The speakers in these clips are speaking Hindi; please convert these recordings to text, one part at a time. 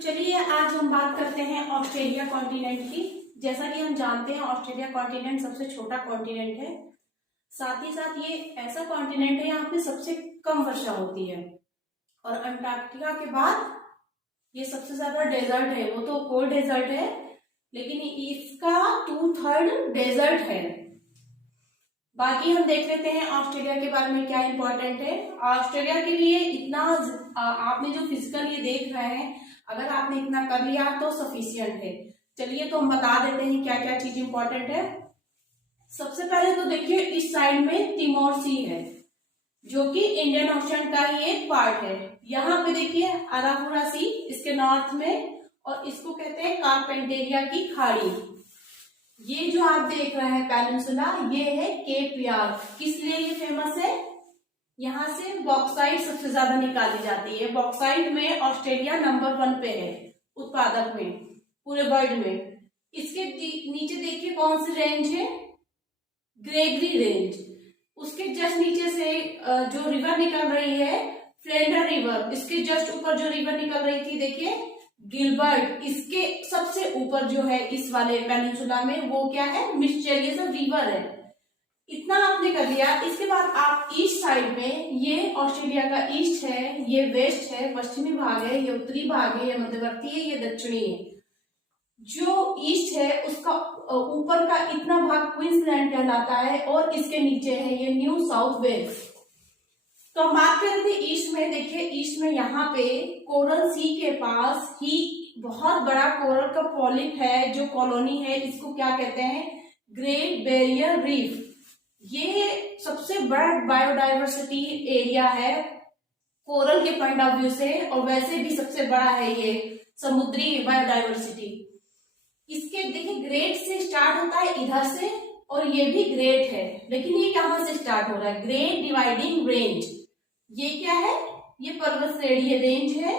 चलिए आज हम बात करते हैं ऑस्ट्रेलिया कॉन्टिनेंट की। जैसा कि हम जानते हैं ऑस्ट्रेलिया कॉन्टिनेंट सबसे छोटा कॉन्टिनेंट है। साथ ही साथ ये ऐसा कॉन्टिनेंट है यहाँ पे सबसे कम वर्षा होती है और अंटार्कटिका के बाद ये सबसे ज्यादा डेजर्ट है। वो तो कोल्ड डेजर्ट है लेकिन इसका 2/3 डेजर्ट है। बाकी हम देख लेते हैं ऑस्ट्रेलिया के बारे में क्या इंपॉर्टेंट है। ऑस्ट्रेलिया के लिए इतना आपने जो फिजिकल ये देख रहे हैं, अगर आपने इतना कर लिया तो सफिशियंट है। चलिए तो हम बता देते हैं क्या क्या चीज इंपॉर्टेंट है। सबसे पहले तो देखिए इस साइड में तिमोर सी है जो कि इंडियन ओशन का ही एक पार्ट है। यहाँ पे देखिए अरापुरा सी इसके नॉर्थ में, और इसको कहते हैं कारपेंटेरिया की खाड़ी। ये जो आप देख रहे हैं पेनिनसुला, ये है केप यार्क। किस लिए ये फेमस है? यहाँ से बॉक्साइट सबसे ज्यादा निकाली जाती है। बॉक्साइट में ऑस्ट्रेलिया नंबर 1 पे है उत्पादक में पूरे वर्ल्ड में। इसके नीचे देखिए कौन सी रेंज है, ग्रेगरी रेंज। उसके जस्ट नीचे से जो रिवर निकल रही है फ्लेंडर रिवर, इसके जस्ट ऊपर जो रिवर निकल रही थी देखिए गिलबर्ट, इसके सबसे ऊपर जो है इस वाले पेनिनसुला में वो क्या है, मिस्टेरियस रिवर है। इतना आपने कर लिया। इसके बाद आप ईस्ट साइड में, ये ऑस्ट्रेलिया का ईस्ट है, ये वेस्ट है, पश्चिमी भाग है, ये उत्तरी भाग है, ये मध्यवर्ती है, ये दक्षिणी है। जो ईस्ट है उसका ऊपर का इतना भाग क्वींसलैंड कहलाता है और इसके नीचे है ये न्यू साउथ वेल्स। तो हम बात कर रहे थे ईस्ट में। देखिए ईस्ट में यहाँ पे कोरल सी के पास ही बहुत बड़ा कोरल का पॉलिप है जो कॉलोनी है, इसको क्या कहते हैं, ग्रेट बैरियर रीफ। ये सबसे बड़ा बायोडाइवर्सिटी एरिया है कोरल के पॉइंट ऑफ व्यू से, और वैसे भी सबसे बड़ा है ये समुद्री बायोडाइवर्सिटी। इसके देखिए ग्रेट से स्टार्ट होता है इधर से, और ये भी ग्रेट है, लेकिन ये कहां से स्टार्ट हो रहा है, ग्रेट डिवाइडिंग रेंज। ये क्या है, ये पर्वत श्रेणी रेंज है,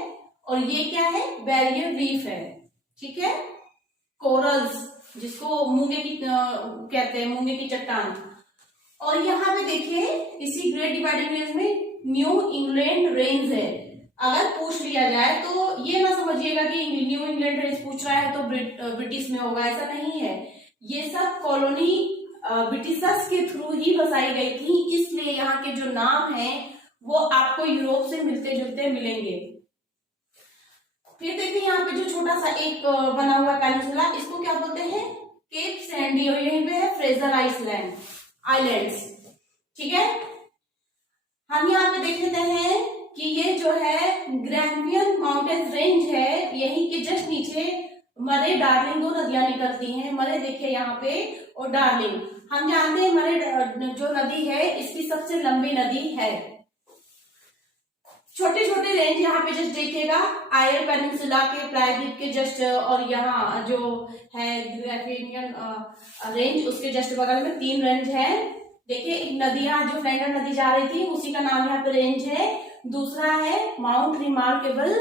और ये क्या है, बैरियर रीफ है। ठीक है, कोरल्स जिसको मूंगे की कहते हैं, मूंगे की चट्टान। और यहाँ पे देखिए इसी ग्रेट डिवाइडिंग रेंज में न्यू इंग्लैंड रेंज है। अगर पूछ लिया जाए तो ये ना समझिएगा कि न्यू इंग्लैंड रेंज पूछ रहा है तो ब्रिटिश में होगा, ऐसा नहीं है। ये सब कॉलोनी ब्रिटिशर्स के थ्रू ही बसाई गई थी, इसलिए यहाँ के जो नाम हैं वो आपको यूरोप से मिलते जुलते मिलेंगे। फिर देखिए यहाँ पे जो छोटा सा एक बना हुआ पेनिनसुला, इसको क्या बोलते हैं, केप सैंडी, और यहीं पे है फ्रेजर आइलैंड्स। ठीक है, हम यहाँ पे देख लेते हैं कि ये जो है ग्रैम्पियन माउंटेन रेंज है, यहीं के जस्ट नीचे मरे डार्लिंग 2 नदियां निकलती हैं। मरे देखिए यहाँ पे और डार्लिंग। हम जानते हैं मरे जो नदी है इसकी सबसे लंबी नदी है। छोटे छोटे रेंज यहाँ पे जस्ट देखिएगा, आयर पेनिनसुला के प्रायद्वीप के जस्ट, और यहाँ जो है ग्रैम्पियन रेंज उसके जस्ट बगल में 3 रेंज है। देखिए एक नदियां जो फ्लेंडर नदी जा रही थी उसी का नाम यहाँ पे रेंज है। दूसरा है माउंट रिमार्केबल,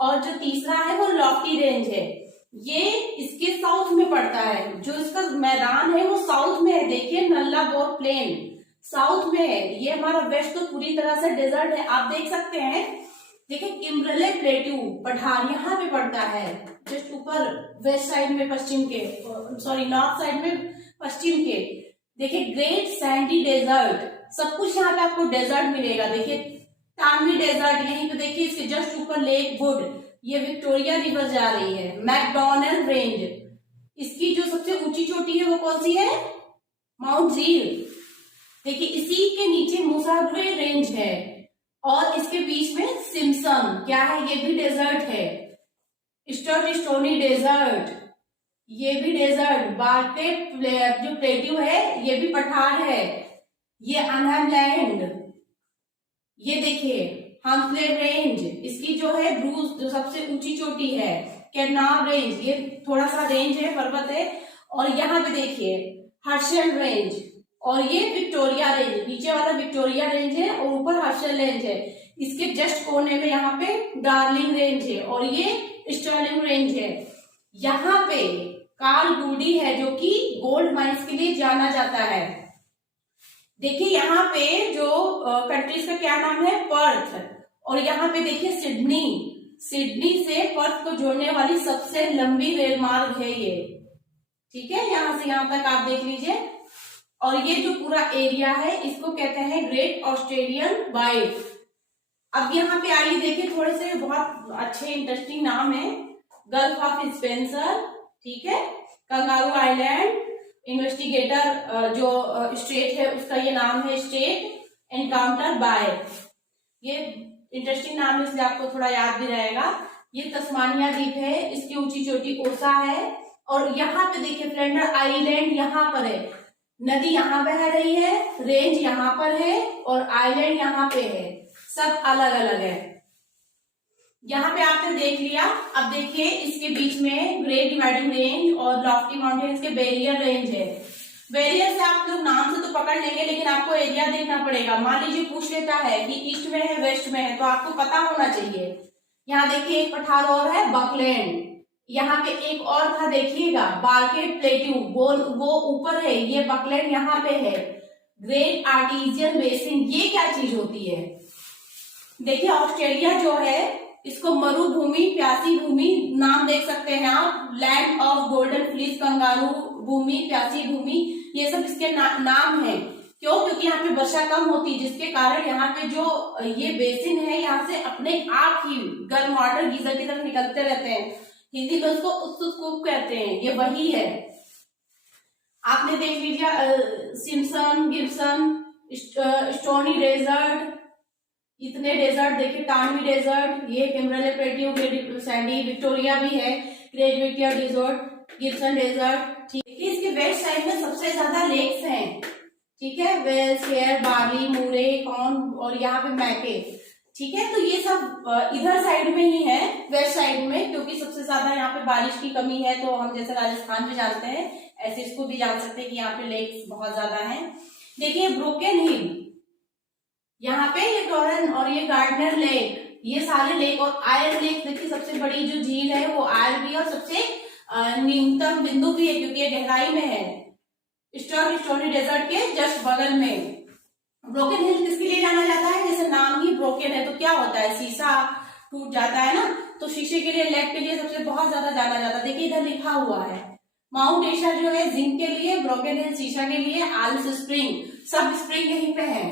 और जो तीसरा है वो लॉफ्टी रेंज है। ये इसके साउथ में पड़ता है, जो इसका मैदान है वो साउथ में है। देखिए नल्लाबोर प्लेन साउथ में है। ये हमारा वेस्ट तो पूरी तरह से डेजर्ट है, आप देख सकते हैं। देखिए किम्बरले प्लेट्यू पठार यहाँ पे पड़ता है, जस्ट ऊपर वेस्ट साइड में पश्चिम के, सॉरी नॉर्थ साइड में पश्चिम के। देखिए ग्रेट सैंडी डेजर्ट, सब कुछ यहाँ पे आपको डेजर्ट मिलेगा। देखिए टामी डेजर्ट, यहीं पे देखिए इसके जस्ट ऊपर लेक वुड, ये विक्टोरिया रिवर जा रही है। मैकडोनल्ड रेंज, इसकी जो सबसे ऊंची चोटी है वो कौन सी है, माउंट जील। देखिए इसी के नीचे मूसाग्रे रेंज है, और इसके बीच में सिम्पसन क्या है, ये भी डेजर्ट है। स्टोनी डेजर्ट, ये भी डेजर्ट। बार्टे जो प्लेट्यू है ये भी पठार है। ये अनहमलैंड, ये देखिए हम्सले रेंज, इसकी जो है ब्रूज जो सबसे ऊंची चोटी है। कैनाव रेंज, ये थोड़ा सा रेंज है, पर्वत है। और यहाँ पे देखिए हर्शल रेंज, और ये विक्टोरिया रेंज, नीचे वाला विक्टोरिया रेंज है और ऊपर हर्शल रेंज है। इसके जस्ट कोने में यहाँ पे डार्लिंग रेंज है, और ये स्टर्लिंग रेंज है। यहाँ पे कार्ल गुडी है जो कि गोल्ड माइंस के लिए जाना जाता है। देखिए यहाँ पे जो कंट्रीज का क्या नाम है, पर्थ, और यहाँ पे देखिए सिडनी। सिडनी से पर्थ को जोड़ने वाली सबसे लंबी रेल मार्ग है ये। ठीक है, यहां से यहां तक आप देख लीजिए। और ये जो पूरा एरिया है इसको कहते हैं ग्रेट ऑस्ट्रेलियन बाइट। अब यहाँ पे आइए देखिए, थोड़े से बहुत अच्छे इंटरेस्टिंग नाम है। गल्फ ऑफ स्पेंसर, ठीक है, कंगारू आइलैंड, इन्वेस्टिगेटर जो स्टेट है उसका ये नाम है स्टेट, एनकाउंटर बाय, ये इंटरेस्टिंग नाम है इसलिए आपको थोड़ा याद भी रहेगा। ये तस्मानिया द्वीप है, इसकी ऊंची चोटी ओसा है। और यहाँ पे देखिए फ्लेंडर आइलैंड यहाँ पर है, नदी यहाँ बह रही है, रेंज यहाँ पर है और आइलैंड यहाँ पे है, सब अलग अलग है। यहाँ पे आपने देख लिया। अब देखिए इसके बीच में ग्रेट डिवाइडिंग रेंज और लॉफ्टी माउंटेन्स के बैरियर रेंज है। बैरियर से आप लोग नाम से तो पकड़ लेंगे, लेकिन आपको एरिया देखना पड़ेगा। मान लीजिए पूछ लेता है कि ईस्ट में है वेस्ट में है, तो आपको पता होना चाहिए। यहाँ देखिए एक पठार और है बकलैंड, यहाँ पे एक और था देखिएगा बार्केट प्लेट्यू, वो ऊपर है, ये बकलैंड यहाँ पे है। ग्रेट आर्टिजियन बेसिन, ये क्या चीज होती है? देखिए ऑस्ट्रेलिया जो है इसको मरुभूमि, प्यासी भूमि नाम देख सकते हैं आप। Land of golden fleece, kangaroo भूमि, प्यासी भूमि, ये सब इसके नाम है। क्यों? क्योंकि यहाँ पे वर्षा कम होती है, जिसके कारण यहाँ पे जो ये बेसिन है यहाँ से अपने आप ही गर्म वाटर गीजर की तरफ निकलते रहते हैं। हिंदी में उसको उत्सुकूप कहते हैं, ये वही है। आपने देख लीजिए सिम्सन, गिब्सन, स्टोनी डेजर्ट, इतने डेजर्ट देखिए, टानवी डेजर्ट, ये Kimberley plateau, Great Sandy, Victoria भी है, Great Victoria desert, Gibson desert. ठीक है, इसके वेस्ट साइड में सबसे ज्यादा लेक्स हैं। ठीक है, वेल्स, हेयर, बार्ली, मूरे, कॉर्न और यहाँ पे मैके। ठीक है, तो ये सब इधर साइड में ही है, वेस्ट साइड में, क्योंकि सबसे ज्यादा यहाँ पे बारिश की कमी है। तो हम जैसे राजस्थान में जानते हैं ऐसे इसको भी जान सकते हैं कि यहाँ पे लेक्स बहुत ज्यादा हैं। देखिए ब्रोकन हिल, यहाँ पे ये टोरन और ये गार्डनर लेक, ये सारे लेक, और आयर लेक देखिए सबसे बड़ी जो झील है वो आयर भी है और सबसे न्यूनतम बिंदु भी है, क्योंकि ये गहराई में है, स्टोनी डेजर्ट के जस्ट बगल में। ब्रोकन हिल किसके लिए जाना जाता है? जैसे नाम ही ब्रोकन है तो क्या होता है, शीशा टूट जाता है ना, तो शीशे के लिए, लेड के लिए सबसे बहुत ज्यादा जाना जाता है। देखिए इधर लिखा हुआ है माउंट एशा जो है जिंक के लिए, ब्रोकन हिल शीशा के लिए, आलिस स्प्रिंग, सब स्प्रिंग यहीं पे है।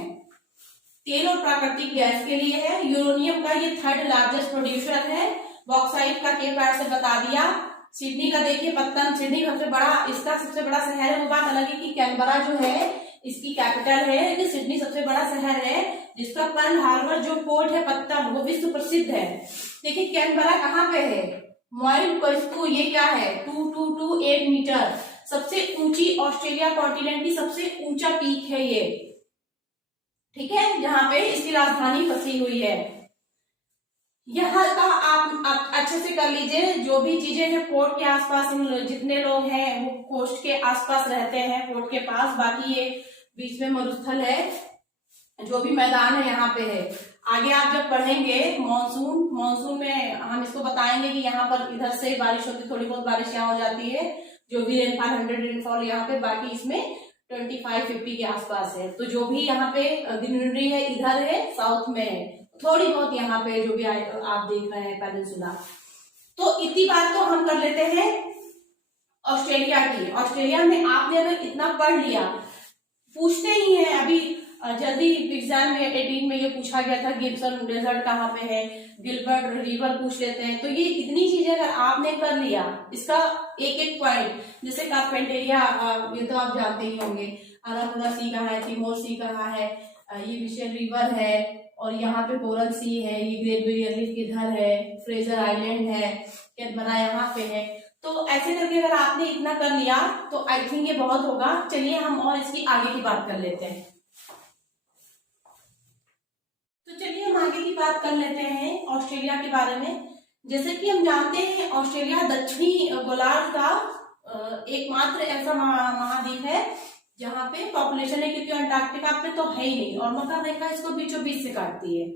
तेल और प्राकृतिक गैस के लिए है। यूरेनियम का ये थर्ड लार्जेस्ट प्रोड्यूसर है। बॉक्साइट का केप पैड से बता दिया। सिडनी का देखिए पत्तन, सिडनी सबसे बड़ा, इसका सबसे बड़ा शहर है। वो बात अलग है कि कैनबरा जो है इसकी कैपिटल है, लेकिन सिडनी सबसे बड़ा शहर है, जिसका पर्ल हार्बर जो पोर्ट है पत्तन, वो विश्व प्रसिद्ध है। देखिए कैनबरा कहाँ पे है? मॉइल कोस्कू, ये क्या है? 2228 मीटर, सबसे ऊंची ऑस्ट्रेलिया कॉन्टिनेंट की सबसे ऊंचा पीक है ये। ठीक है, जहां पे इसकी राजधानी बसी हुई है। यहाँ का आप अच्छे से कर लीजिए, जो भी चीजें हैं पोर्ट के आसपास, जितने लोग हैं वो कोस्ट के आसपास रहते हैं, पोर्ट के पास। बाकी ये बीच में मरुस्थल है, जो भी मैदान है यहाँ पे है। आगे आप जब पढ़ेंगे मानसून में हम इसको बताएंगे कि यहाँ पर इधर से बारिश होती, थोड़ी बहुत बारिश यहाँ हो जाती है, जो भी रेनफॉल 100 रेनफॉल यहाँ पे, बाकी इसमें 25-50 के आसपास है। तो जो भी यहाँ पे ग्रीनरी है इधर है, साउथ में है, थोड़ी बहुत यहाँ पे जो भी आप देख रहे हैं पेनिनसुला। तो इतनी बात तो हम कर लेते हैं ऑस्ट्रेलिया की। ऑस्ट्रेलिया में आपने अगर इतना पढ़ लिया, पूछते ही है अभी जल्दी एग्जाम में 18 में ये पूछा गया था गिब्सन डेजर्ट कहाँ पे है, गिलबर्ट रिवर पूछ लेते हैं। तो ये इतनी चीजें अगर आपने कर लिया, इसका एक एक पॉइंट, जैसे कार्पेंटेरिया, ये तो आप जानते ही होंगे, अराहुरा सी कहाँ है, तिमोर सी कहाँ है, ये मिशेल रिवर है, और यहाँ पे कोरल सी है, ये ग्रेट बैरियर रीफ इधर है, फ्रेजर आइलैंड है, कैनबरा यहाँ पे है। तो ऐसे करके अगर आपने इतना कर लिया तो आई थिंक ये बहुत होगा। चलिए हम और इसकी आगे की बात कर लेते हैं। तो चलिए हम आगे की बात कर लेते हैं ऑस्ट्रेलिया के बारे में। जैसे कि हम जानते हैं ऑस्ट्रेलिया दक्षिणी गोलार्ध का एकमात्र ऐसा महाद्वीप है जहाँ पे पॉपुलेशन है, क्योंकि अंटार्कटिका पे तो है ही नहीं, और मकर रेखा इसको बीचों बीच से काटती है।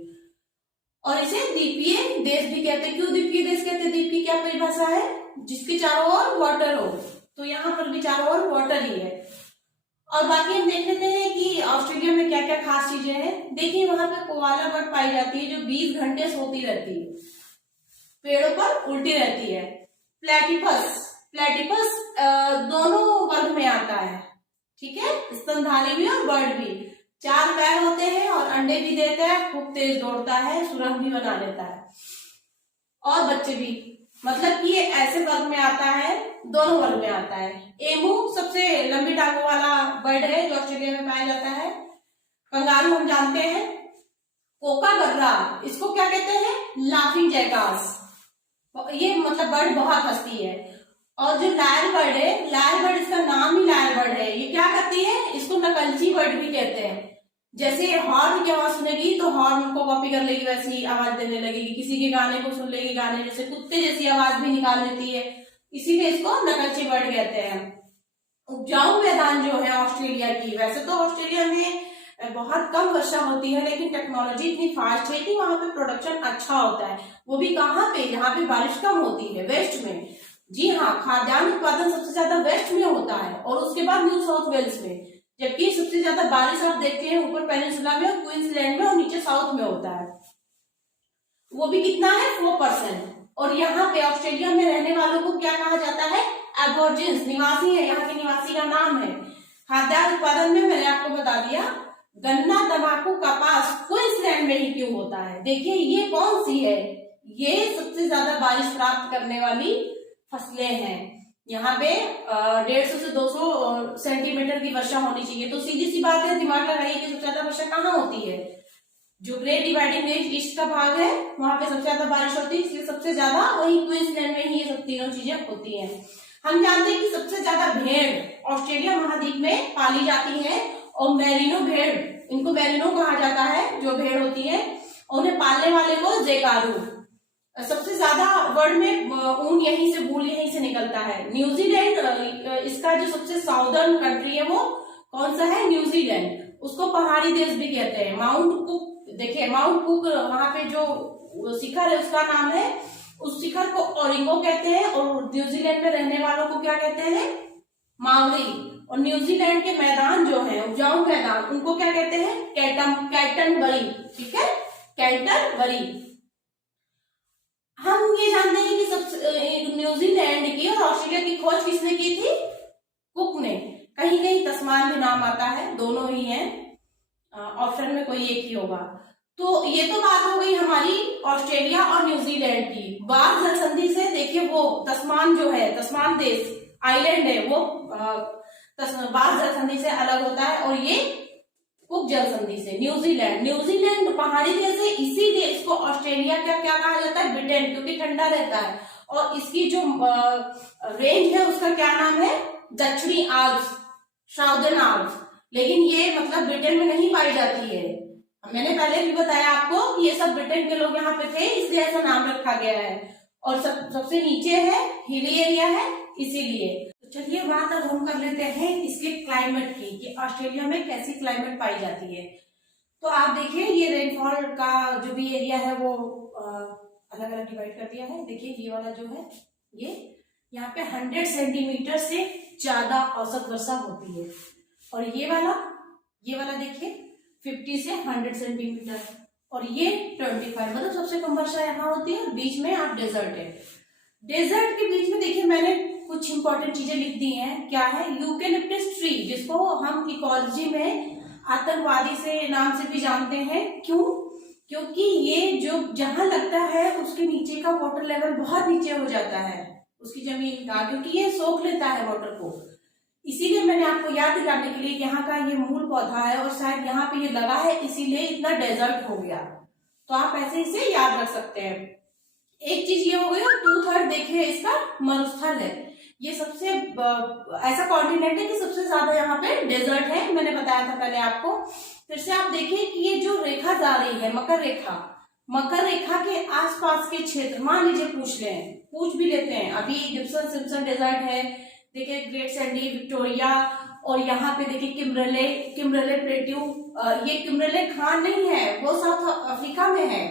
और इसे द्वीपीय देश भी कहते हैं। क्यों द्वीपीय देश कहते हैं? द्वीप की क्या परिभाषा है? जिसके चारों ओर वाटर हो। तो यहाँ पर भी चारों ओर वाटर ही है। और बाकी हम देख लेते हैं कि ऑस्ट्रेलिया में क्या क्या खास चीजें हैं। देखिए वहां पे कोआला बर्ड पाई जाती है जो 20 घंटे सोती रहती है। पेड़ों पर उल्टी रहती है। प्लेटिपस, प्लेटिपस दोनों वर्ग में आता है, ठीक है, स्तनधारी भी और बर्ड भी। 4 पैर होते हैं और अंडे भी देता है, खूब तेज दौड़ता है, सुरंग भी बना लेता है और बच्चे भी, मतलब कि ये ऐसे वर्ग में आता है, दोनों वर्ग में आता है। एमू सबसे लंबी टांगों वाला बर्ड है जो ऑस्ट्रेलिया में पाया जाता है। कंगारू हम जानते हैं। कोकाबर्रा, इसको क्या कहते हैं, लाफिंग जैकास, ये मतलब बर्ड बहुत हंसती है। और जो लायर बर्ड है, लायर बर्ड, इसका नाम ही लायर बर्ड है, ये क्या करती है, इसको नकलची बर्ड भी कहते हैं। जैसे हॉर्न की आवाज सुनेगी तो हॉर्न को कॉपी कर लेगी, वैसी आवाज देने लगेगी। किसी के गाने को सुन लेगी, गाने जैसे कुत्ते जैसी आवाज भी निकाल लेती है, इसीलिए इसको नकलची बर्ड कहते हैं। उपजाऊ मैदान जो है ऑस्ट्रेलिया की, वैसे तो ऑस्ट्रेलिया में बहुत कम वर्षा होती है, लेकिन टेक्नोलॉजी इतनी फास्ट है कि वहां पे प्रोडक्शन अच्छा होता है। वो भी कहाँ पे, जहाँ पे बारिश कम होती है, वेस्ट में। जी हाँ, खाद्यान्न उत्पादन सबसे ज्यादा वेस्ट में होता है और उसके बाद न्यू साउथ वेल्स में, जबकि सबसे ज्यादा बारिश आप देखते हैं ऊपर पेनिनसुला में और क्वींसलैंड में और नीचे साउथ में होता है। वो भी कितना है, 4%। और यहाँ पे ऑस्ट्रेलिया में रहने वालों को क्या कहा जाता है, एबॉर्जिन्स, निवासी है, यहाँ के निवासी का नाम है। खाद्यान्न उत्पादन में मैंने आपको बता दिया, गन्ना, तंबाकू, कपास क्वींसलैंड में ही क्यों होता है। देखिए ये कौन सी है, ये सबसे ज्यादा बारिश प्राप्त करने वाली फसलें हैं। यहाँ पे 150 से 200 सेंटीमीटर की वर्षा होनी चाहिए। तो सीधी सी बात है, दिमाग लगाइए कि सबसे ज्यादा वर्षा कहाँ होती है, जो ग्रेट डिवाइडिंग रेंज ईस्ट का भाग है वहां पे सबसे ज्यादा बारिश होती है, इसलिए सबसे ज्यादा वही क्वींसलैंड में ही ये सब तीनों चीजें होती हैं। हम जानते हैं कि सबसे ज्यादा भेड़ ऑस्ट्रेलिया महाद्वीप में पाली जाती है और मैरिनो भेड़, इनको मैरिनो कहा जाता है जो भेड़ होती है, और उन्हें पालने वाले को जेकारू। सबसे ज्यादा वर्ल्ड में ऊन यहीं से, वूल यहीं से निकलता है। न्यूजीलैंड, इसका जो सबसे साउदर्न कंट्री है वो कौन सा है, न्यूजीलैंड। उसको पहाड़ी देश भी कहते हैं। माउंट कुक, देखिए माउंट कुक वहां पे जो शिखर है उसका नाम है, उस शिखर को ओरिंगो कहते हैं। और न्यूजीलैंड में रहने वालों को क्या कहते हैं, मावरी। और न्यूजीलैंड के मैदान जो है, उपजाऊ मैदान, उनको क्या कहते हैं, कैटनबरी, ठीक है, कैटनबरी। हम ये जानते हैं कि सबसे न्यूजीलैंड की और ऑस्ट्रेलिया की खोज किसने की थी, कुक ने। कहीं कहीं तस्मान भी नाम आता है, दोनों ही हैं, ऑप्शन में कोई एक ही होगा। तो ये तो बात हो गई हमारी ऑस्ट्रेलिया और न्यूजीलैंड की। बार जल संधि से देखिए, वो तस्मान जो है, तस्मान देश आइलैंड है, वो बार जल संधि से अलग होता है, और ये कुक जल संधि से। न्यूजीलैंड पहाड़ी देश है, इसीलिए इसको ऑस्ट्रेलिया का क्या कहा जाता है, ब्रिटेन, क्योंकि ठंडा रहता है। और इसकी जो रेंज है उसका क्या नाम है, दक्षिणी आल्प्स, साउदर्न आल्प्स। लेकिन ये मतलब ब्रिटेन में नहीं पाई जाती है। मैंने पहले भी बताया आपको कि ये सब ब्रिटेन के लोग यहाँ पे थे, इसलिए ऐसा नाम रखा गया है। और सबसे नीचे है, हिली एरिया है, इसीलिए। चलिए बात अब हम कर लेते हैं इसके क्लाइमेट की, कि ऑस्ट्रेलिया में कैसी क्लाइमेट पाई जाती है। तो आप देखिए, ये रेनफॉल का जो भी एरिया है वो अलग अलग डिवाइड कर दिया है। देखिए ये वाला जो है, ये यहाँ पे 100 सेंटीमीटर से ज्यादा औसत वर्षा होती है। और ये वाला देखिए 50 से 100 सेंटीमीटर, और ये 25, मतलब सबसे कम वर्षा यहाँ होती है। बीच में आप डेजर्ट है, डेजर्ट के बीच में देखिए मैंने कुछ इंपॉर्टेंट चीजें लिख दी हैं। क्या है, यूकेलिप्टस ट्री, जिसको हम इकोलॉजी में आतंकवादी से नाम से भी जानते हैं। क्यों, क्योंकि ये जो जहां लगता है उसके नीचे का वाटर लेवल बहुत नीचे हो जाता है, उसकी जमीन का, क्योंकि ये सोख लेता है वाटर को। इसीलिए मैंने आपको याद दिलाने के लिए यहाँ का ये मूल पौधा है, और शायद यहाँ पे ये लगा है इसीलिए इतना डेजर्ट हो गया। तो आप ऐसे इसे याद रख सकते हैं। एक चीज ये हो गई, और 2/3 देखिए इसका मरुस्थल है। ये सबसे ऐसा कॉन्टिनेंट है कि सबसे ज्यादा यहाँ पे डेजर्ट है, मैंने बताया था पहले आपको। फिर से आप देखिए कि ये जो रेखा जा रही है, मकर रेखा के आसपास के क्षेत्र, मान लीजिए पूछ भी लेते हैं। अभी गिब्सन सिम्पसन डेजर्ट है, देखिए ग्रेट सैंडी विक्टोरिया, और यहाँ पे देखिए किम्बरले प्लेट्यू। ये किम्बरले खान नहीं है, वो साउथ अफ्रीका में है।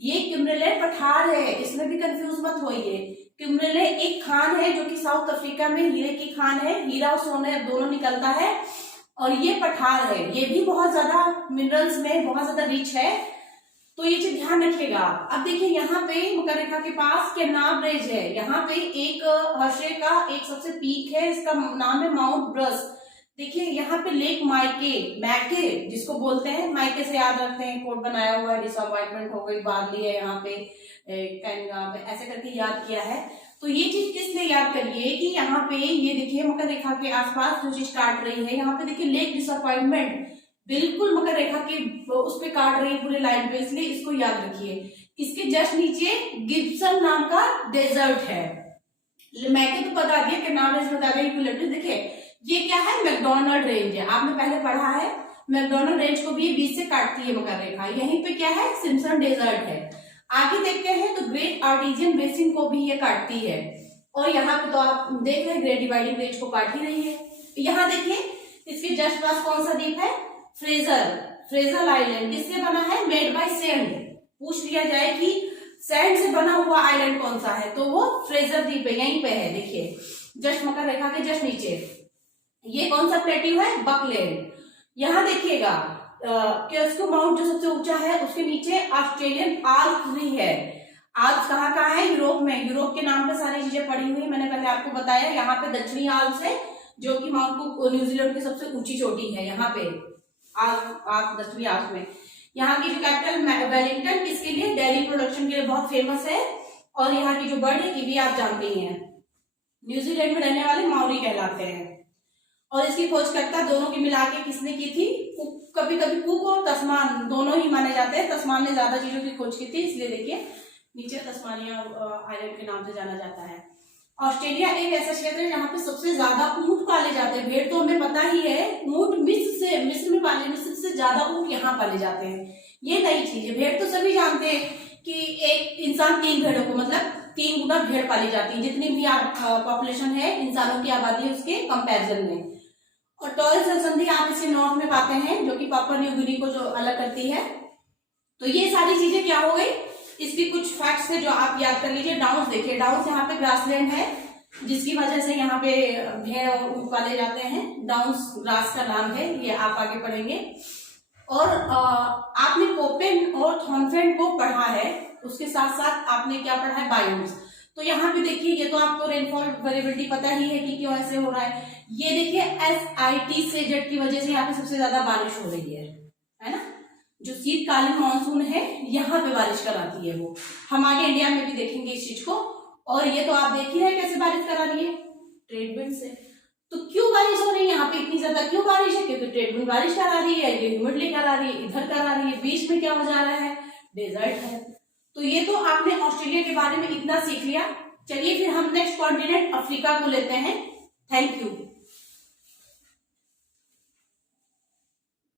ये किम्बरले पठार है, इसमें भी कंफ्यूज मत होइए। किम्बरले एक खान है जो कि साउथ अफ्रीका में हीरे की खान है, हीरा और सोने दोनों निकलता है। और ये पठार है, ये भी बहुत ज्यादा मिनरल्स में बहुत ज्यादा रिच है। तो ये चीज ध्यान रखिएगा। अब देखिए यहाँ पे मकर रेखा के पास केनाब रेंज है, यहाँ पे एक हर्षे का एक सबसे पीक है, इसका नाम है माउंट ब्रस। देखिए यहाँ पे लेक माइके, मैके जिसको बोलते हैं, माइके से याद रखते हैं, कोड बनाया हुआ है, डिसअपॉइंटमेंट हो गई, बादली है यहाँ पे, ऐसे करके याद किया है। तो ये चीज किस लिए याद करिए कि यहाँ पे ये देखिए मकर रेखा के आसपास जो चीज काट रही है, यहाँ पे देखिए लेक डिसअपॉइंटमेंट बिल्कुल मकर रेखा के उस पे काट रही है पूरे लाइन पे, इसलिए इसको याद रखिए। इसके जस्ट नीचे गिब्सन नाम का डेजर्ट है। मैके तो बता दिया कि नाम रेंज बता दिया। देखिए ये क्या है, मैकडोनल्ड रेंज है, आपने पहले पढ़ा है। मैकडोनल्ड रेंज को भी ये बीच से काटती है मकर रेखा। यहीं पे क्या है, सिम्पसन डेजर्ट है। आगे देखते हैं तो ग्रेट आर्टिजियन बेसिन को भी ये काटती है, और यहाँ पे तो आप देख रहे हैं ग्रेट डिवाइडिंग रेंज को काट ही रही है। यहाँ देखिए इसके जस्ट पास कौन सा द्वीप है, फ्रेजर आइलैंड। किससे बना है, मेड बाय सैंड। पूछ लिया जाए कि सैंड से बना हुआ आइलैंड कौन सा है, तो वो फ्रेजर द्वीप है, यहीं पे है। देखिए जस्ट मकर रेखा के जस्ट नीचे ये कौन सा प्लेट्यू है, बकलैंड। यहाँ देखिएगा क्योस्को माउंट जो सबसे ऊंचा है, उसके नीचे ऑस्ट्रेलियन आल्प्स भी है। आल्प्स कहाँ है, यूरोप में। यूरोप के नाम पे सारी चीजें पड़ी हुई है, मैंने पहले आपको बताया। यहाँ पे दक्षिणी आल्प्स है जो कि माउंट कुक न्यूजीलैंड की सबसे ऊंची चोटी है। यहाँ पे दक्षिणी आल्प्स में। यहाँ की जो कैपिटल वेलिंगटन किसके लिए, डेयरी प्रोडक्शन के लिए बहुत फेमस है। और यहाँ की जो बर्ड है कीवी आप जानते ही हैं। न्यूजीलैंड में रहने वाले माउरी कहलाते हैं। और इसकी खोजकर्ता दोनों की मिला के किसने की थी, कभी कभी कुक और तस्मान दोनों ही माने जाते हैं। तस्मान ने ज्यादा चीजों की खोज की थी, इसलिए देखिए नीचे तस्मानिया आइलैंड के नाम से जाना जाता है। ऑस्ट्रेलिया एक ऐसा क्षेत्र है जहाँ पे सबसे ज्यादा ऊंट पाले जाते हैं। भेड़ तो हमें पता ही है, ऊंट मिस्र से ज्यादा ऊंट यहाँ पाले जाते हैं। ये नई चीज है। भेड़ तो सभी जानते हैं कि एक इंसान 3 भेड़ों को, मतलब 3 गुना भेड़ पाली जाती है। जितनी भी पॉपुलेशन है इंसानों की आबादी है उसके कंपैरिजन में। और टॉरस जलसंधि आप इसे नॉर्थ में पाते हैं, जो कि पापुआ न्यू गिनी को जो अलग करती है। तो ये सारी चीजें क्या हो गई, इसकी कुछ फैक्ट्स है जो आप याद कर लीजिए। डाउन्स देखिए, डाउन्स यहाँ पे ग्रासलैंड है, जिसकी वजह से यहाँ पे भेड़ और ऊंट पाले जाते हैं। डाउन्स ग्रास का नाम है, ये आप आगे पढ़ेंगे। और आपने कोपेन और थॉर्नफेल्ड को पढ़ा है, उसके साथ साथ आपने क्या पढ़ा है, बायोम्स। तो यहाँ पे देखिए, ये तो आपको रेनफॉल वेरिएबिलिटी पता ही है कि क्यों ऐसे हो रहा है। ये देखिए SIT से जेट की वजह से यहाँ पे सबसे ज्यादा बारिश हो रही है ना। जो शीतकालीन मानसून है यहाँ पे बारिश कराती है वो। हम आगे इंडिया में भी देखेंगे इस चीज को। और ये तो आप देख ही रहे कैसे बारिश करा रही है, ट्रेड विंड से। तो क्यों बारिश हो रही है यहाँ पे इतनी ज्यादा, क्यों बारिश है, क्योंकि ट्रेड विंड बारिश करा रही है, ये ह्यूमिडली करा रही है, इधर करा रही है, बीच में क्या हो जा रहा है, डेजर्ट है। तो ये तो आपने ऑस्ट्रेलिया के बारे में इतना सीख लिया। चलिए फिर हम नेक्स्ट कॉन्टिनेंट अफ्रीका को लेते हैं। Thank you.